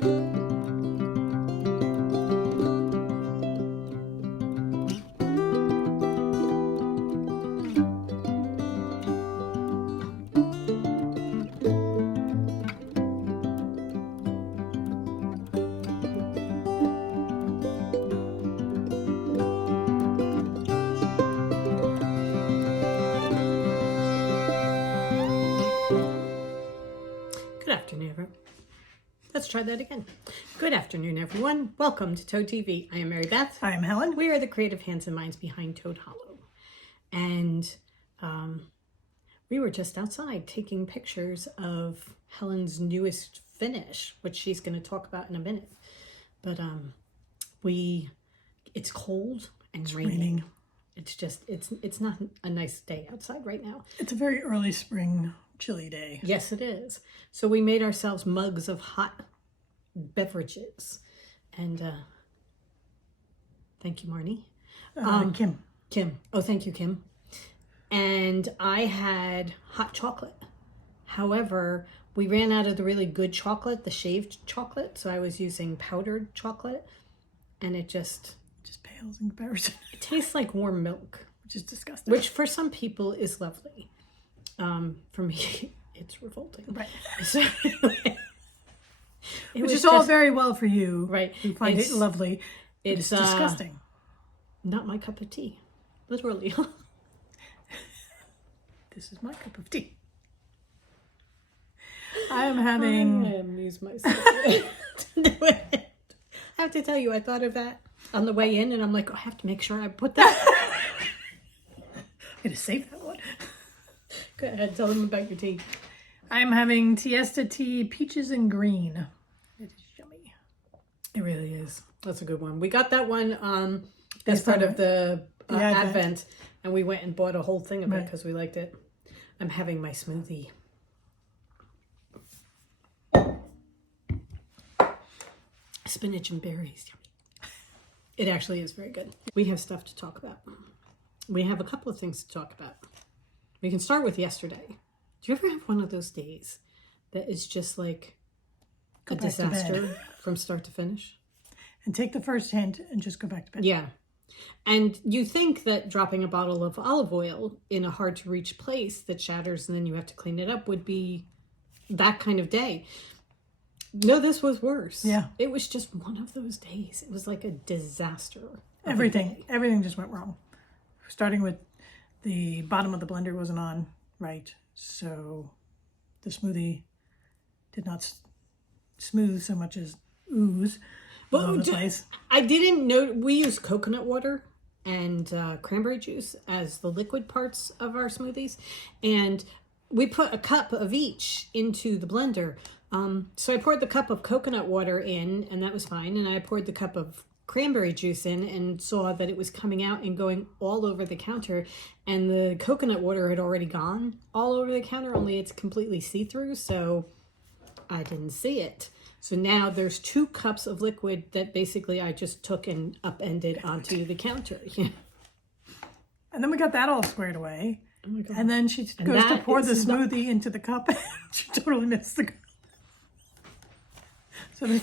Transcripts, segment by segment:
Good afternoon, everyone. Let's try that again. Good afternoon, everyone. Welcome to Toad TV. I am Mary Beth. I am Helen. We are the creative hands and minds behind Toad Hollow. And we were just outside taking pictures of Helen's newest finish, which she's going to talk about in a minute. But it's cold and raining. It's just, it's not a nice day outside right now. It's a very early spring chilly day. Yes, it is. So we made ourselves mugs of hot beverages. And thank you, Marnie. Kim. Kim. Oh, thank you, Kim. And I had hot chocolate. However, we ran out of the really good chocolate, the shaved chocolate. So I was using powdered chocolate. And it just pales in comparison. It tastes like warm milk. Which is disgusting. Which for some people is lovely. For me, it's revolting. Right. So, which is all very well for you. Right. You find it lovely. It's disgusting. Not my cup of tea. Literally. This is my cup of tea. I am having... I amuse myself to do it. I have to tell you, I thought of that on the way in, and I'm like, oh, I have to make sure I put that. I'm going to save that one. Go ahead, tell them about your tea. I'm having Tiesta tea, peaches and green. It is yummy. It really is. That's a good one. We got that one as part of the Advent, and we went and bought a whole thing of it because we liked it. I'm having my smoothie. Spinach and berries. It actually is very good. We have stuff to talk about. We have a couple of things to talk about. We can start with yesterday. Do you ever have one of those days that is just like a disaster from start to finish? And take the first hint and just go back to bed. Yeah. And you think that dropping a bottle of olive oil in a hard to reach place that shatters and then you have to clean it up would be that kind of day. No, this was worse. Yeah. It was just one of those days. It was like a disaster. Everything just went wrong. Starting with the bottom of the blender wasn't on right. So the smoothie did not smooth so much as ooze all over the place. I didn't know, we use coconut water and cranberry juice as the liquid parts of our smoothies. And we put a cup of each into the blender. So I poured the cup of coconut water in, and that was fine. And I poured the cup of cranberry juice in and saw that it was coming out and going all over the counter. And the coconut water had already gone all over the counter, only it's completely see-through. So I didn't see it. So now there's 2 cups of liquid that basically I just took and upended onto the counter. And then we got that all squared away. Oh my God. And then she goes to pour the smoothie into the cup. She totally missed the cup. So the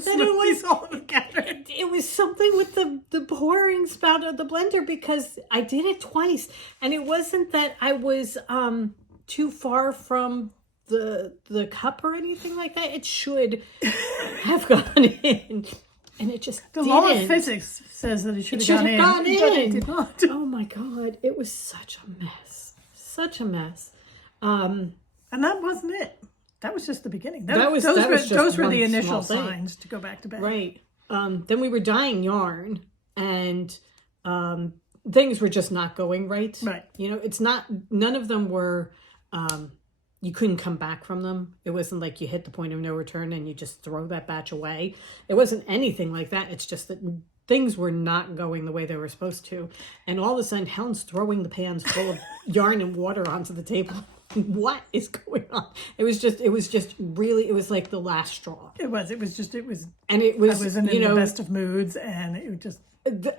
smoothie's all on the counter. It was something with the pouring spout of the blender because I did it twice. And it wasn't that I was too far from the cup or anything like that. It should have gone in. And it just The didn't. law of physics says that it should have gone in. But it did not. Oh my God. It was such a mess. Such a mess. And that wasn't it. That was just the beginning. Those were the initial signs to go back to bed. Right. Then we were dyeing yarn and things were just not going right. Right. You know, none of them were, you couldn't come back from them. It wasn't like you hit the point of no return and you just throw that batch away. It wasn't anything like that. It's just that things were not going the way they were supposed to. And all of a sudden, Helen's throwing the pans full of yarn and water onto the table. What is going on? It was just really, it was like the last straw. It was. And it was, I wasn't in the best of moods, and it was just...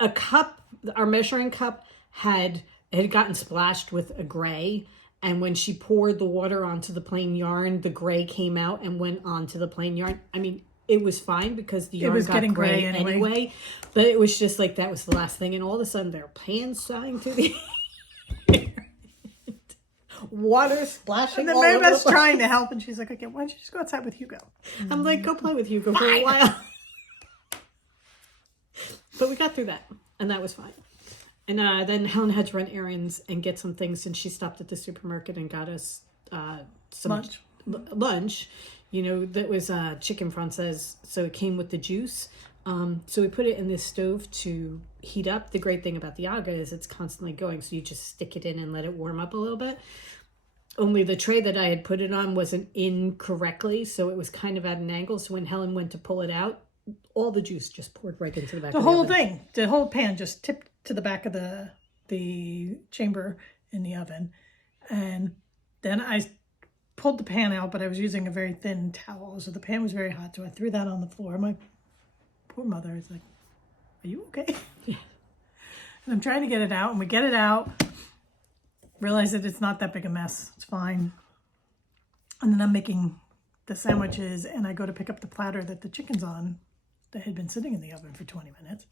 A cup, our measuring cup, had gotten splashed with a gray, And when she poured the water onto the plain yarn, the gray came out and went onto the plain yarn. I mean, it was fine because the yarn was got getting gray gray anyway. But it was just like, that was the last thing. And all of a sudden, their pans flying through the water splashing And then all over the Mary's place. trying to help, and she's like, okay, why don't you just go outside with Hugo? I'm like, go play with Hugo for a while. But we got through that, and that was fine. And then Helen had to run errands and get some things, and she stopped at the supermarket and got us some lunch. You know, that was chicken francaise, so it came with the juice. So we put it in this stove to heat up. The great thing about the aga is it's constantly going, so you just stick it in and let it warm up a little bit. Only the tray that I had put it on wasn't in correctly, so it was kind of at an angle. So when Helen went to pull it out, all the juice just poured right into the back of the whole oven. thing, the whole pan just tipped to the back of the chamber in the oven. And then I pulled the pan out, but I was using a very thin towel, so the pan was very hot, so I threw that on the floor. My poor mother is like, are you okay? Yeah. And I'm trying to get it out, and we get it out, realize that it's not that big a mess. It's fine. And then I'm making the sandwiches, and I go to pick up the platter that the chicken's on that had been sitting in the oven for 20 minutes.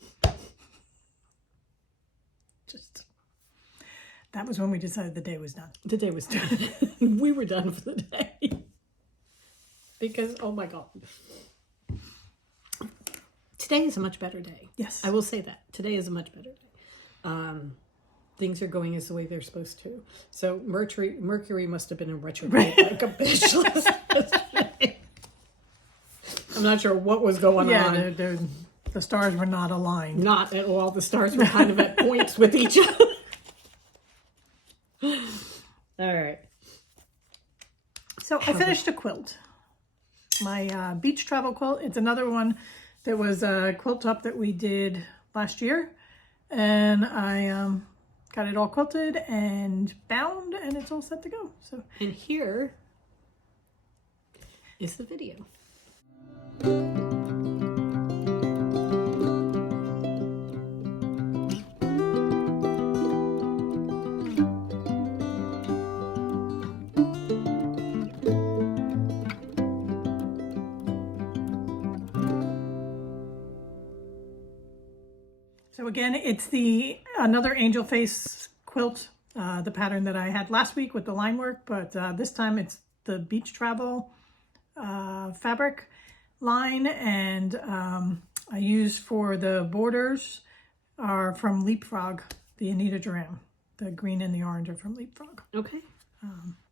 Just, that was when we decided the day was done. The day was done. We were done for the day. Because, oh my God. Today is a much better day. Yes. I will say that. Today is a much better day. Things are going as the way they're supposed to. So Mercury must have been in retrograde like a bitch yesterday. I'm not sure what was going on. Yeah, the stars were not aligned. Not at all. The stars were kind of at points with each other. All right. So I finished a quilt. My beach travel quilt. It's another one that was a quilt top that we did last year. And I got it all quilted and bound, and it's all set to go. So, And here is the video. So again, it's another angel face quilt, the pattern that I had last week with the line work, but this time it's the beach travel fabric line, and I use for the borders are from Leapfrog, the Anita Duran. The green and the orange are from Leapfrog. Okay.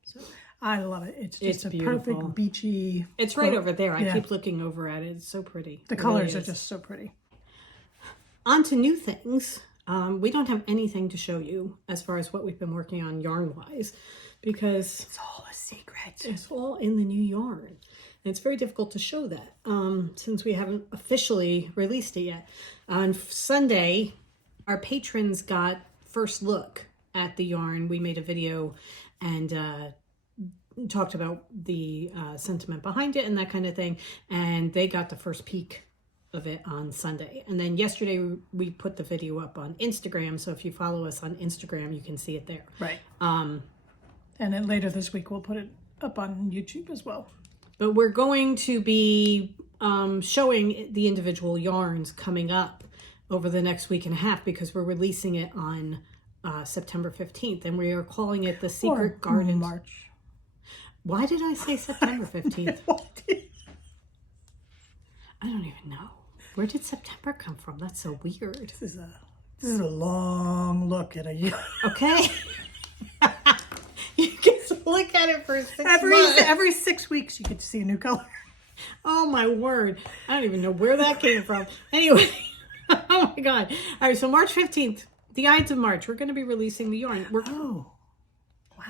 So I love it. It's just a beautiful. perfect beachy. It's right over there. I Yeah. keep looking over at it. It's so pretty. The It colors really are is. just so pretty. On to new things. We don't have anything to show you as far as what we've been working on yarn-wise, because It's all a secret. it's all in the new yarn. And it's very difficult to show that since we haven't officially released it yet. On Sunday, our patrons got first look at the yarn. We made a video and talked about the sentiment behind it and that kind of thing. And they got the first peek of it on Sunday. And then yesterday we put the video up on Instagram. So if you follow us on Instagram, you can see it there. Right. And then later this week, we'll put it up on YouTube as well. But we're going to be showing the individual yarns coming up over the next week and a half, because we're releasing it on September 15th. And we are calling it the Secret Gardens. March. Why did I say September 15th? I don't even know. Where did September come from? That's so weird. This is a long look at a year. Okay. You can look at it for 6 months. Every 6 weeks, you get to see a new color. Oh my word. I don't even know where that came from. Anyway. Oh my God. All right. So March 15th, the Ides of March, we're going to be releasing the yarn. Oh, wow.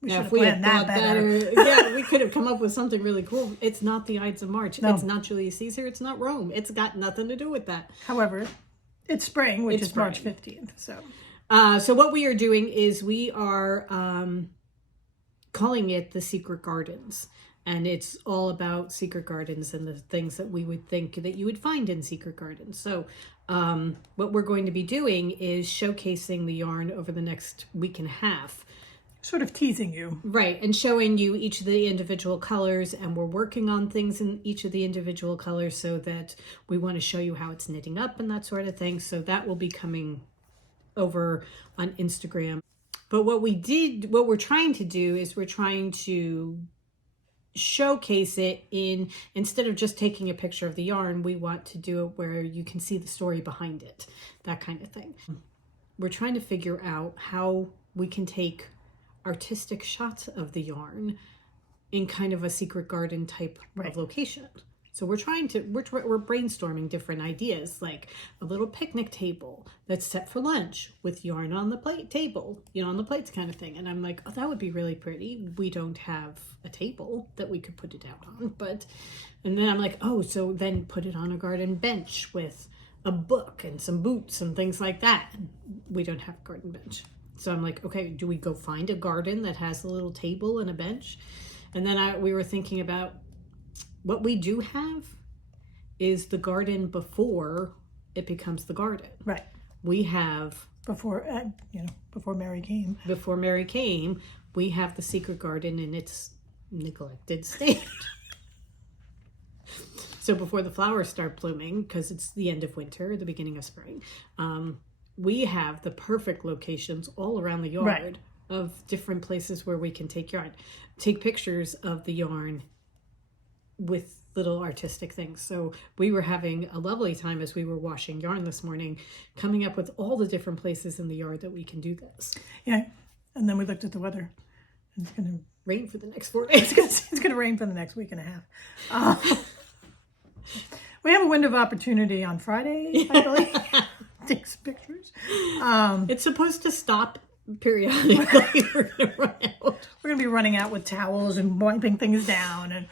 We Now, should if have we had planned that thought better. yeah, we could have come up with something really cool. It's not the Ides of March. No. It's not Julius Caesar. It's not Rome. It's got nothing to do with that. However, it's spring, which It's is March spring. 15th. So So what we are doing is we are calling it the Secret Gardens. And it's all about secret gardens and the things that we would think that you would find in secret gardens. So what we're going to be doing is showcasing the yarn over the next week and a half sort of teasing you. Right, and showing you each of the individual colors, and we're working on things in each of the individual colors so that we want to show you how it's knitting up and that sort of thing. So that will be coming over on Instagram. But what we're trying to do is we're trying to showcase it instead of just taking a picture of the yarn, we want to do it where you can see the story behind it, that kind of thing. We're trying to figure out how we can take artistic shots of the yarn in kind of a secret garden type of location. So we're brainstorming different ideas, like a little picnic table that's set for lunch with yarn on the table, on the plates kind of thing. And I'm like, oh, that would be really pretty. We don't have a table that we could put it out on, and then I'm like, oh, so then put it on a garden bench with a book and some boots and things like that. We don't have a garden bench. So I'm like, okay, do we go find a garden that has a little table and a bench? And then we were thinking about what we do have is the garden before it becomes the garden. Right. We have before Mary came. Before Mary came, we have the secret garden in its neglected state. So before the flowers start blooming, because it's the end of winter, the beginning of spring, we have the perfect locations all around the yard of different places where we can take pictures of the yarn with little artistic things. So we were having a lovely time as we were washing yarn this morning, coming up with all the different places in the yard that we can do this. Yeah, and then we looked at the weather. It's going to rain for the next 4 days. It's going to rain for the next week and a half. We have a window of opportunity on Friday, I believe. Take some pictures. It's supposed to stop periodically. We're going to run out. We're going to be running out with towels and wiping things down. And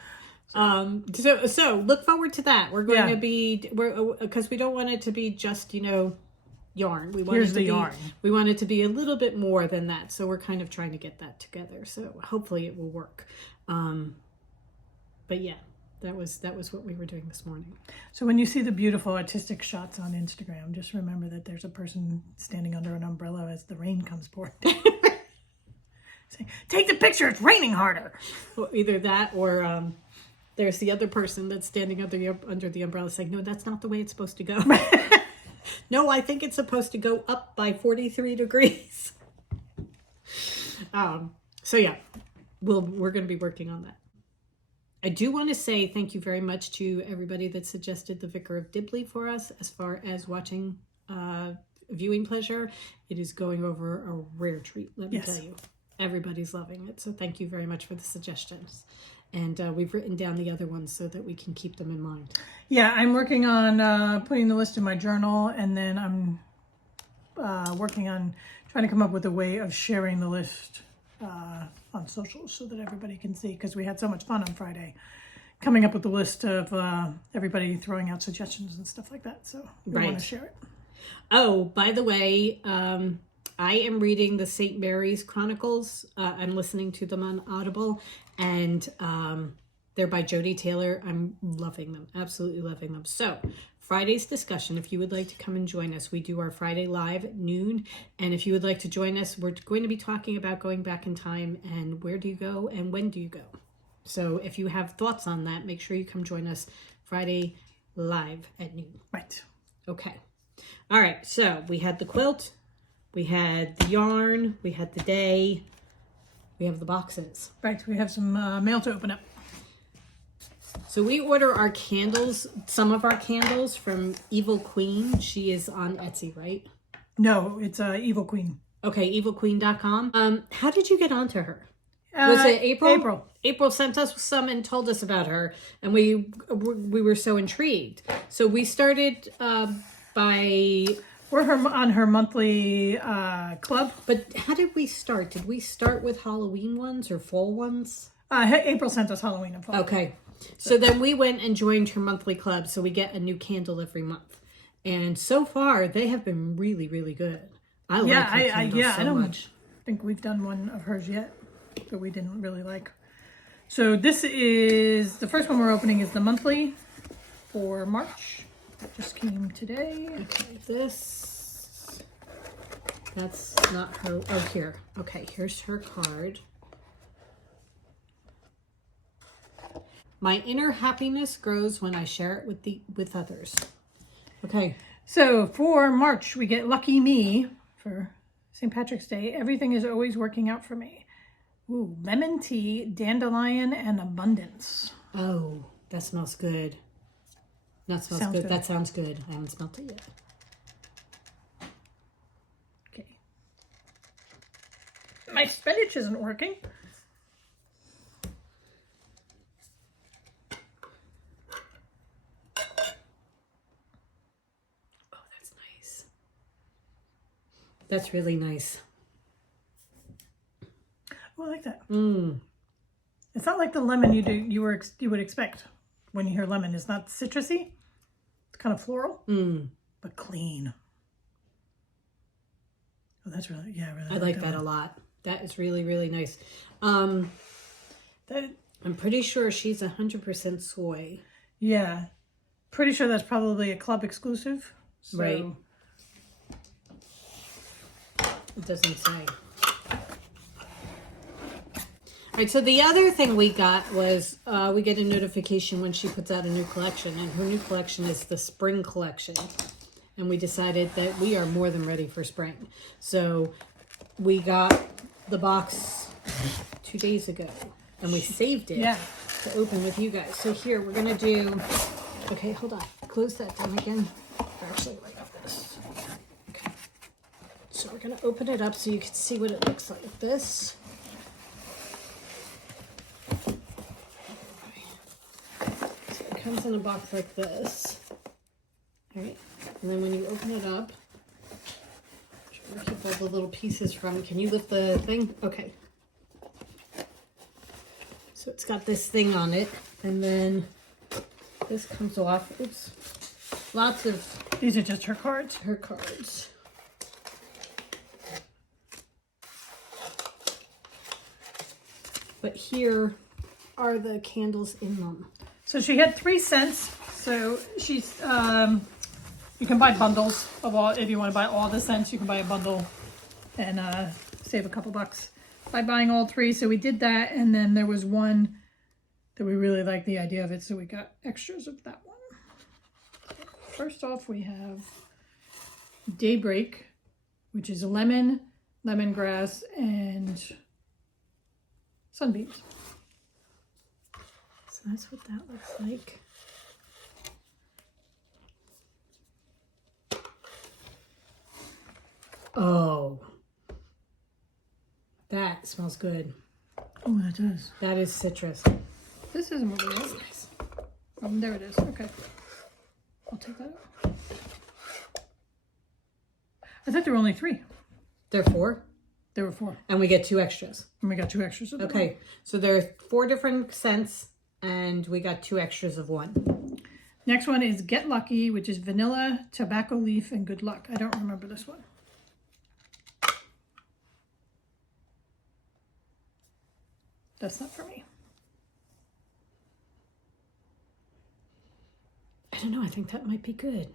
so look forward to that. We're going to be, because we don't want it to be just, yarn. We want yarn. We want it to be a little bit more than that. So we're kind of trying to get that together. So hopefully it will work. But yeah. That was what we were doing this morning. So when you see the beautiful artistic shots on Instagram, just remember that there's a person standing under an umbrella as the rain comes pouring down. Saying, take the picture, it's raining harder. Well, either that or there's the other person that's standing under the umbrella saying, no, that's not the way it's supposed to go. No, I think it's supposed to go up by 43 degrees. So yeah, we're going to be working on that. I do want to say thank you very much to everybody that suggested the Vicar of Dibley for us as far as watching viewing pleasure. It is going over a rare treat, let me tell you. Everybody's loving it. So thank you very much for the suggestions. And we've written down the other ones so that we can keep them in mind. Yeah, I'm working on putting the list in my journal, and then I'm working on trying to come up with a way of sharing the list on socials so that everybody can see, because we had so much fun on Friday coming up with the list of everybody throwing out suggestions and stuff like that. So we want to share it. Oh, by the way, I am reading the St. Mary's Chronicles. I'm listening to them on Audible, and they're by Jodi Taylor. I'm loving them, absolutely loving them. So Friday's discussion, if you would like to come and join us, we do our Friday live at noon. And if you would like to join us, we're going to be talking about going back in time and where do you go and when do you go. So if you have thoughts on that, make sure you come join us Friday live at noon. Right. Okay. All right. So we had the quilt, we had the yarn, we had the day, we have the boxes. Right. We have some mail to open up. So we order our candles, some of our candles from Evil Queen. She is on Etsy, right? No, it's Evil Queen. Okay, evilqueen.com. How did you get onto her? Was it April? April. April sent us some and told us about her, and we were so intrigued. So we started by... We're on her monthly club. But how did we start? Did we start with Halloween ones or fall ones? April sent us Halloween and fall. Okay. So then we went and joined her monthly club, so we get a new candle every month. And so far, they have been really, really good. I like her candles so much. I think we've done one of hers yet that we didn't really like. So this is, the first one we're opening is the monthly for March. It just came today. Okay, this. That's not her. Oh, here. Okay, here's her card. My inner happiness grows when I share it with others. Okay. So for March, we get Lucky Me for St. Patrick's Day. Everything is always working out for me. Ooh, lemon tea, dandelion, and abundance. Oh, that smells good. That smells Sounds good. good. That sounds good. I haven't smelled it yet. Okay. My spinach isn't working. Oh, that's nice. That's really nice. Oh, I like that. Mmm. It's not like the lemon you would expect when you hear lemon. It's not citrusy. It's kind of floral, but clean. Oh, that's really, yeah, really. I like that a lot. That is really, really nice. I'm pretty sure she's 100% soy. Yeah, pretty sure that's probably a club exclusive. So. Right. It doesn't say. All right, so the other thing we got was we get a notification when she puts out a new collection, and her new collection is the spring collection. And we decided that we are more than ready for spring. So we got the box 2 days ago, and we saved it to open with you guys. So here, we're going to do... Okay, hold on. Close that down again. Actually, right off this. Okay. So we're going to open it up so you can see what it looks like. This... comes in a box like this. All right, and then when you open it up, try to keep all the little pieces from. Can you lift the thing? Okay. So it's got this thing on it, and then this comes off. Oops. Lots of. These are just her cards. Her cards. But here are the candles in them. So she had 3 scents. So she's, you can buy bundles of all, if you want to buy all the scents, you can buy a bundle and save a couple bucks by buying all 3. So we did that. And then there was one that we really liked the idea of it. So we got extras of that one. First off, we have Daybreak, which is lemon, lemongrass, and sunbeams. So that's what that looks like. Oh, that smells good. Oh, that does. That is citrus. This isn't what it is. Nice. There it is. Okay. I'll take that out. I thought there were only 3. There are 4? There were 4. And we get 2 extras. And we got 2 extras of them. Okay, so there are 4 different scents, and we got 2 extras of 1. Next one is Get Lucky, which is vanilla, tobacco leaf, and good luck. I don't remember this one. That's not for me. I don't know, I think that might be good.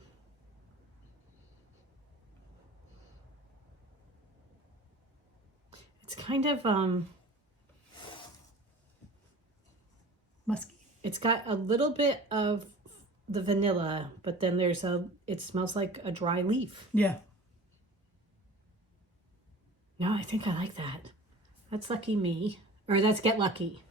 It's kind of, Musky. it's got a little bit of the vanilla, but then it smells like a dry leaf. Yeah. No, I think I like that. That's Lucky Me. Or that's Get Lucky.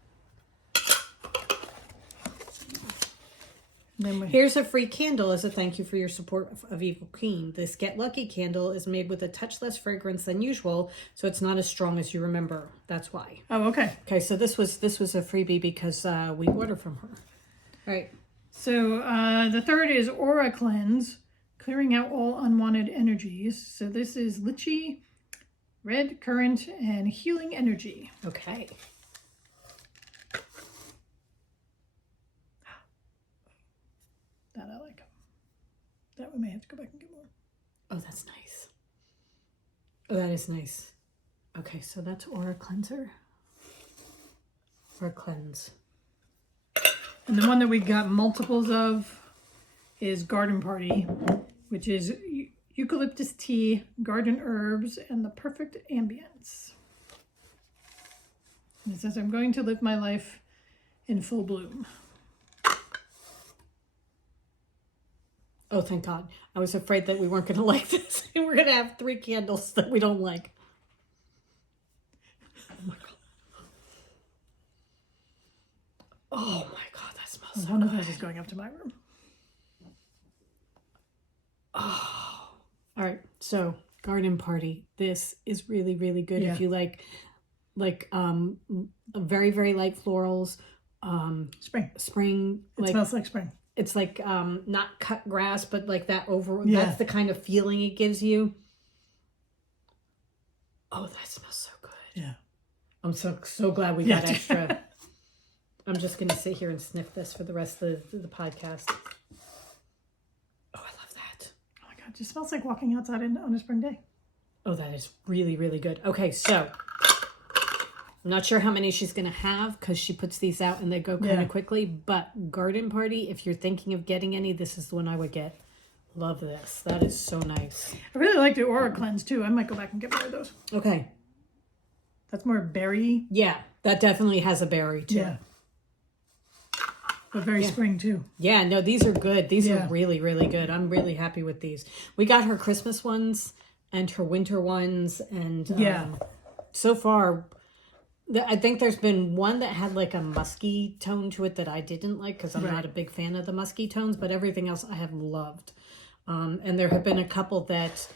Here's a free candle as a thank you for your support of Evil Queen. This Get Lucky candle is made with a touch less fragrance than usual, so it's not as strong as you remember. That's why. Oh, okay. Okay, so this was a freebie because we ordered from her. All right. So the third is Aura Cleanse, clearing out all unwanted energies. So this is Lychee, Red Currant, and Healing Energy. Okay. That I like. That we may have to go back and get more. Oh, that's nice. Oh, that is nice. Okay, so that's Aura Cleanser. Or Cleanse. And the one that we got multiples of is Garden Party, which is eucalyptus tea, garden herbs, and the perfect ambience. And it says, I'm going to live my life in full bloom. Oh, thank God. I was afraid that we weren't going to like this. And we're going to have 3 candles that we don't like. Oh my God. Oh my God, that smells so One good. of those is going up to my room. Oh. All right. So, garden party. This is really, really good. Yeah. If you like very, very light florals. Spring. It smells like spring. It's like not cut grass, but like that Yeah. that's the kind of feeling it gives you. Oh, that smells so good. Yeah. I'm so glad we got extra. I'm just gonna sit here and sniff this for the rest of the podcast. Oh, I love that. Oh my God, it just smells like walking outside on a spring day. Oh, that is really, really good. Okay, so I'm not sure how many she's going to have because she puts these out and they go kind of quickly. But garden party, if you're thinking of getting any, this is the one I would get. Love this. That is so nice. I really like the Aura Cleanse too. I might go back and get one of those. Okay. That's more berry. Yeah, that definitely has a berry too. Yeah. But very spring too. Yeah, no, these are good. These are really, really good. I'm really happy with these. We got her Christmas ones and her winter ones. And so far, I think there's been one that had like a musky tone to it that I didn't like because I'm not a big fan of the musky tones, but everything else I have loved. And there have been a couple that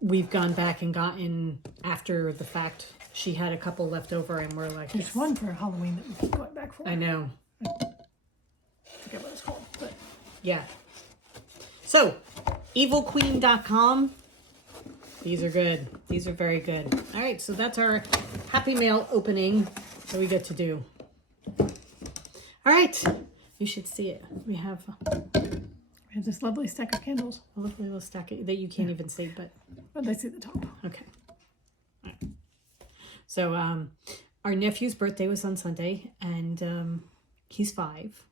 we've gone back and gotten after the fact. She had a couple left over and we're like, there's one for Halloween that we keep going back for. I know. I forget what it's called, but yeah. So, evilqueen.com. These are good. These are very good. All right, so that's our Happy Mail opening that we get to do. All right, you should see it. We have this lovely stack of candles. a lovely little stack that you can't even see, but I see the top. okay. All right. So our nephew's birthday was on Sunday, and he's 5,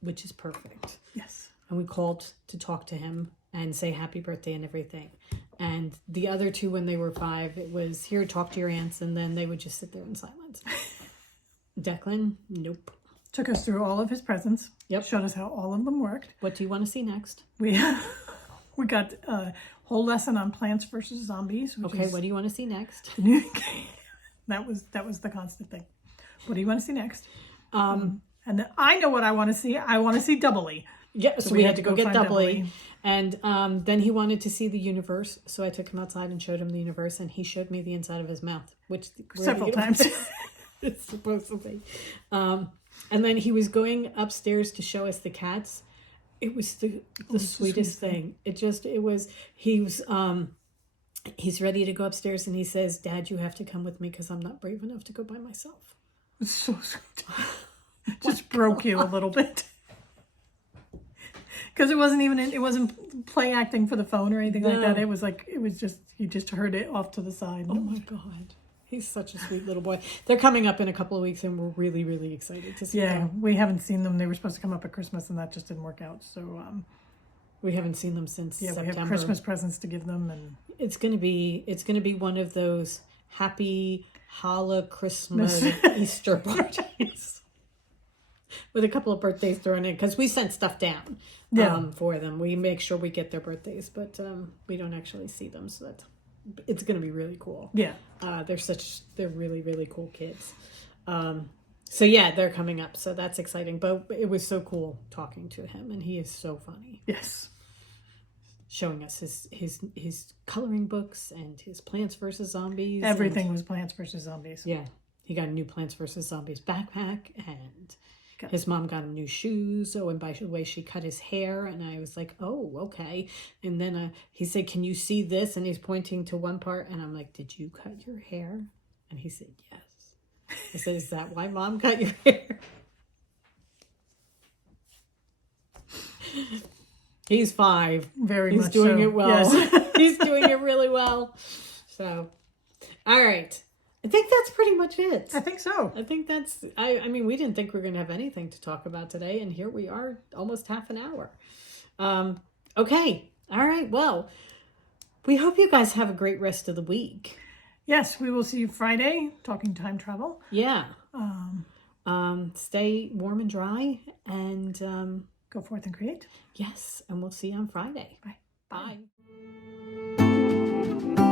which is perfect. Yes. And we called to talk to him and say happy birthday and everything. And the other 2, when they were 5, it was here, talk to your aunts, and then they would just sit there in silence. Declan, nope. Took us through all of his presents. Yep. Showed us how all of them worked. What do you want to see next? We got a whole lesson on Plants versus Zombies. Okay, what do you want to see next? That was the constant thing. What do you want to see next? And I know what I want to see. I want to see Doubly. Yeah, so we had to go get Doubly. Doubly. And then he wanted to see the universe, so I took him outside and showed him the universe, and he showed me the inside of his mouth, which Several times. It's supposed to be. And then he was going upstairs to show us the cats. It was the sweetest thing. He's ready to go upstairs, and he says, Dad, you have to come with me because I'm not brave enough to go by myself. It's so sweet. Just broke you a little bit. Because it wasn't play acting for the phone or anything like that. It was just, you just heard it off to the side. Oh my God. He's such a sweet little boy. They're coming up in a couple of weeks, and we're really, really excited to see them. We haven't seen them. They were supposed to come up at Christmas, and that just didn't work out. So we haven't seen them since September. We have Christmas presents to give them, and it's gonna be one of those happy Hala Christmas Easter parties with a couple of birthdays thrown in because we sent stuff down for them. We make sure we get their birthdays, but we don't actually see them, so it's going to be really cool. Yeah. They're really, really cool kids. So yeah, they're coming up. So that's exciting. But it was so cool talking to him, and he is so funny. Yes. Showing us his coloring books and his Plants vs. Zombies. Everything was Plants vs. Zombies. Yeah. He got a new Plants vs. Zombies backpack, and his mom got him new shoes. Oh, and by the way, she cut his hair, and I was like, oh, okay. And then he said, can you see this? And he's pointing to one part, and I'm like, did you cut your hair? And he said, yes. I said, is that why Mom cut your hair? He's 5. He's doing it well. Yes. He's doing it really well. So, all right. I think that's pretty much it. I think so. I think that's, I mean, we didn't think we were going to have anything to talk about today, and here we are, almost half an hour. Okay. All right. Well, We hope you guys have a great rest of the week. Yes, we will see you Friday, talking time travel. Yeah. Stay warm and dry, and Go forth and create. yes, and we'll see you on Friday. Bye. Bye.